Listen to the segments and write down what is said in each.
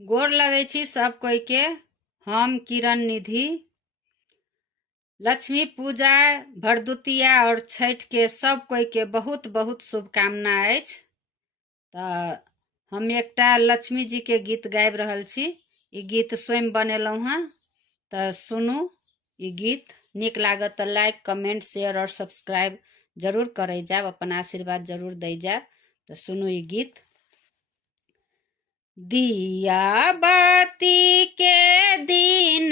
गोर लगै छी सब कोई के। हम किरण निधि। लक्ष्मी पूजा, भरदुतिया और छठ के सब कोई के बहुत बहुत शुभकामना अछि। हम एकटा लक्ष्मी जी के गीत गाबि रहल छी। ई गीत स्वयं बनेलहुँ हँ। सुनू ई गीत। नीक लागत तो लाइक, कमेंट, शेयर और सब्सक्राइब जरूर करे जाब। अपन आशीर्वाद जरूर दे जाब। तो सुनू ई गीत। दिया बाती के दिन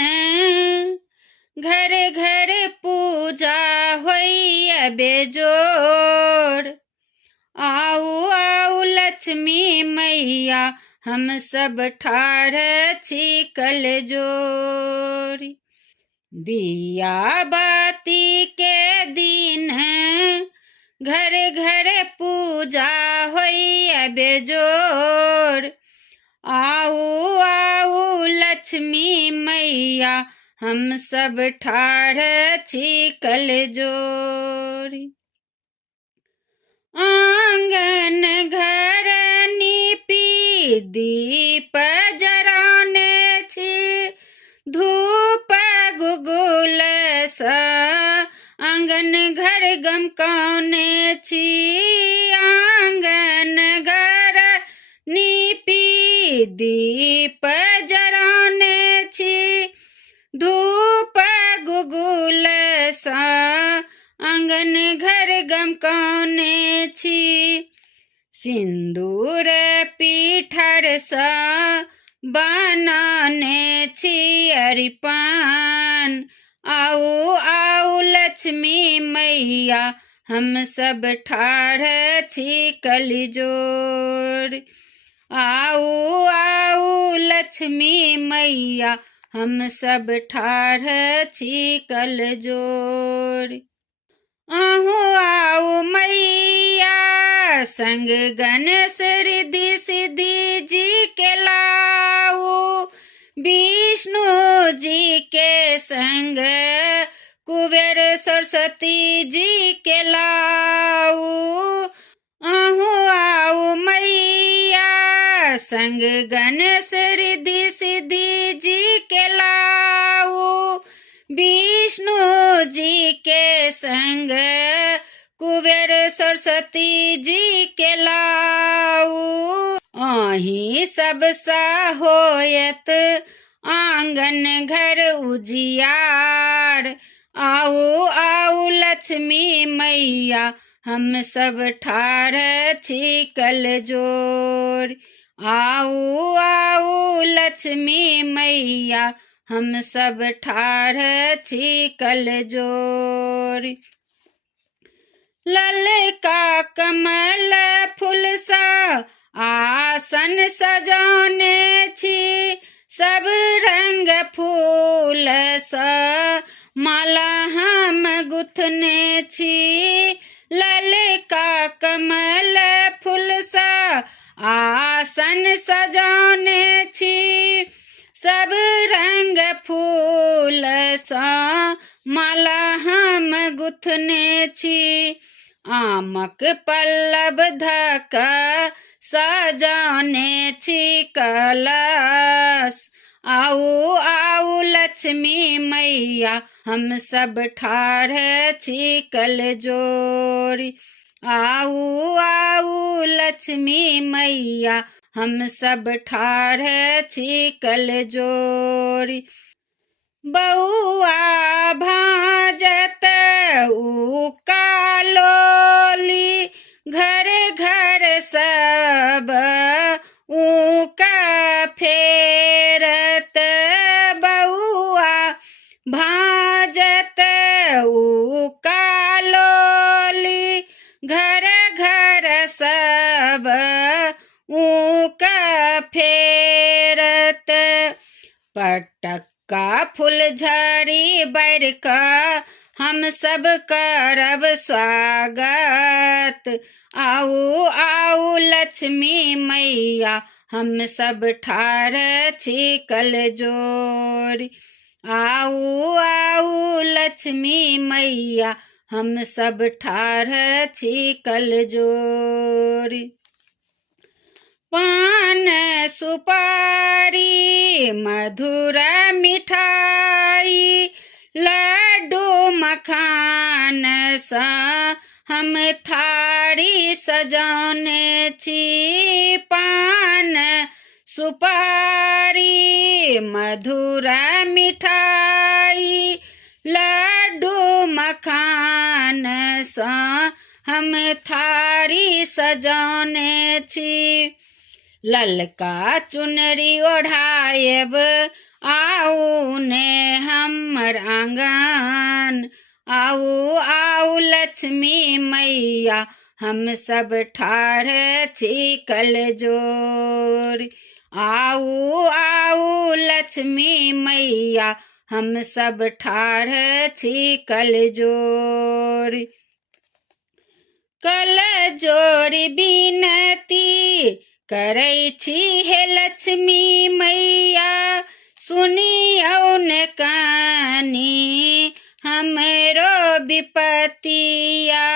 घर घर पूजा होइए बेजोर। आऊ आऊ लक्ष्मी मैया हम सब ठाढ़ छी कल जोर। दिया बाती के दिन घर घर पूजा होइए बेजोर। आऊ आऊ लक्ष्मी मैया हम सब ठाढ़ छी कल जोर। आंगन घर नीपी दीप जराने छी। धूप गुगुल सा आंगन घर गमकाने छी। आंगन घर नीपी दीप जराने छी। धूप गुगुल सा आंगन घर गमकाने छी। सिंदूर पीठर सा बनाने छी अरिपन। आऊ आऊ लक्ष्मी मैया हम सब ठाढ़ छी कलजोर। आऊ आऊ लक्ष्मी मैया हम सब ठाढ़ छी कलजोर। आहू आऊ मैया संग गणेश रिद्धि सिद्धि जी के लाऊ। विष्णु जी के संग कुबेर सरस्वती जी के लाऊ। आहू आऊ मैया संग गणेश रिद्धि सिद्धि जी के लाऊ। विष्णु जी के संग कुबेर सरस्वती जी के लाऊ। आही सब सा होयत आंगन घर उजियार। आऊ आऊ लक्ष्मी मैया हम सब ठाढ़ छी कलजोर। आऊ आऊ लक्ष्मी मैया हम सब ठाढ़ छी कलजोर। ललका कमल फूल सा आसन सजाने छी। सब रंग फूल सा माला हम गुथने छी। ललका कमल फूल सा आसन सजाने छी। सब रंग फूल सा माला हम गुथने छी। आमक पल्लव धक सजाने छी कलश। आऊ आऊ लक्ष्मी मैया हम सब ठाढ़ छी कलजोर। आऊ आऊ लक्ष्मी मैया हम सब ठाढ़ छी कलजोर। बउआ भाजत ऊ कालोली घर घर सब ऊका फेरत। बउआ भाजत ऊ कालोली घर घर सब ऊका फेरत। पटक्का फुलझड़ी बैठ का हम सब करब स्वागत। आऊ आऊ लक्ष्मी मैया हम सब ठाढ़ छी कलजोर। आऊ आऊ लक्ष्मी मैया हम सब ठाढ़ छी कलजोर। पान सुपारी मधुर मिठाई लड्डू मखान सा हम थारी सजाने छी। पान सुपारी मधुर मिठाई लड्डू मखान सा हम थारी सजाने छी। ललका चुनरी ओढ़ाएब आऊ ने हमर आंगन। आऊ आऊ लक्ष्मी मैया हम सब ठाढ़ छी कल जोर। आऊ आऊ लक्ष्मी मैया हम सब ठाढ़ छी कल जोर। कल जोर बिनती करै छी हे लक्ष्मी मैया सुनियौ ने कानी हमरो विपतिया।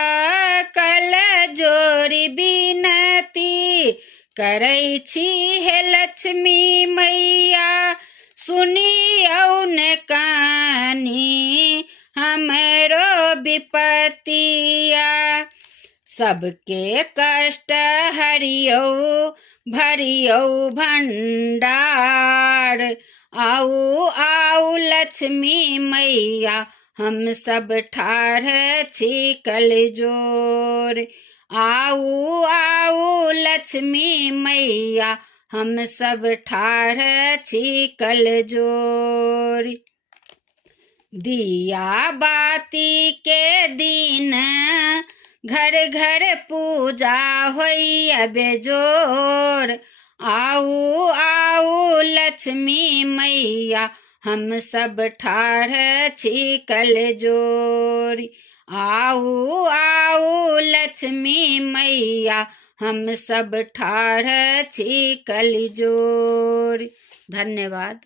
कल जोर बिनती करै छी हे लक्ष्मी मैया सुनियौ ने कानी हमरो विपतिया। सबके कष्ट हरियौ भरियौ भंडार। आऊ आऊ लक्ष्मी मैया हम सब ठाढ़ छी कल जोर। आऊ आऊ लक्ष्मी मैया हम सब ठाढ़ छी कल जोर। दिया बाती के दिन घर घर पूजा होइया बेजोर। आऊ आऊ लक्ष्मी मैया हम सब ठाढ़ छी कल जोर। आऊ आऊ लक्ष्मी मैया हम सब ठाढ़ छी कल जोर। धन्यवाद।